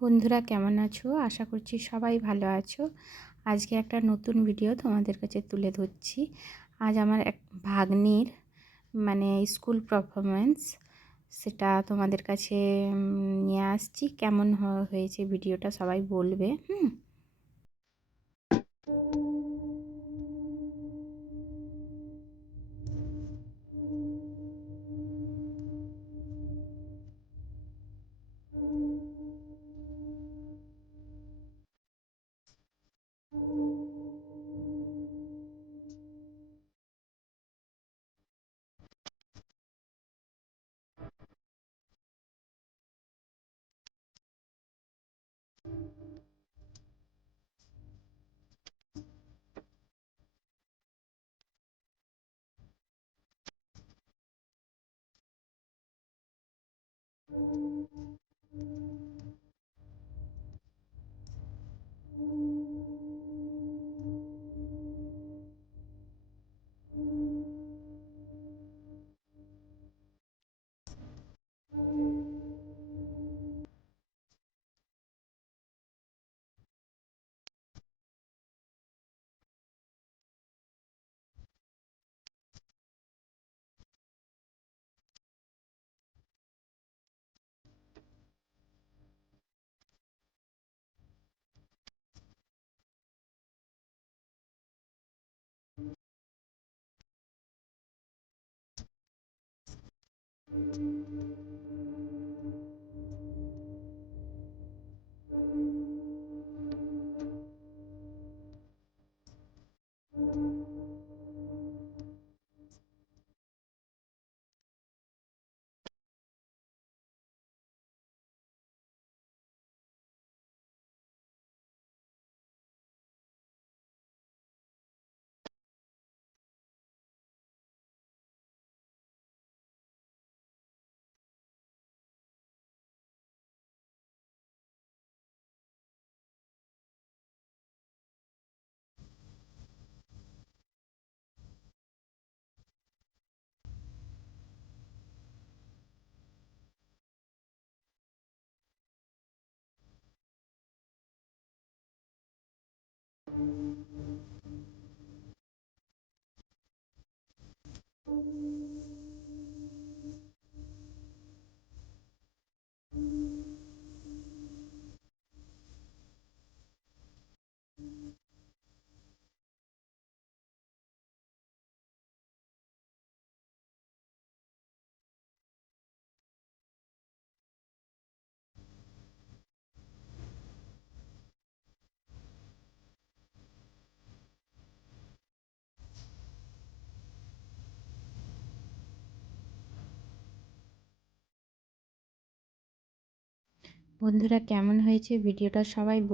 বন্ধুরা কেমন আছো? আশা করছি সবাই ভালো আছো। আজকে একটা নতুন ভিডিও তোমাদের কাছে তুলে ধরছি। আজ আমার এক ভাগ্নির স্কুল পারফরম্যান্স, সেটা তোমাদের কাছে নিয়ে আসছি। কেমন হয়েছে ভিডিওটা সবাই বলবে। বন্ধুরা কেমন হয়েছে ভিডিওটা সবাই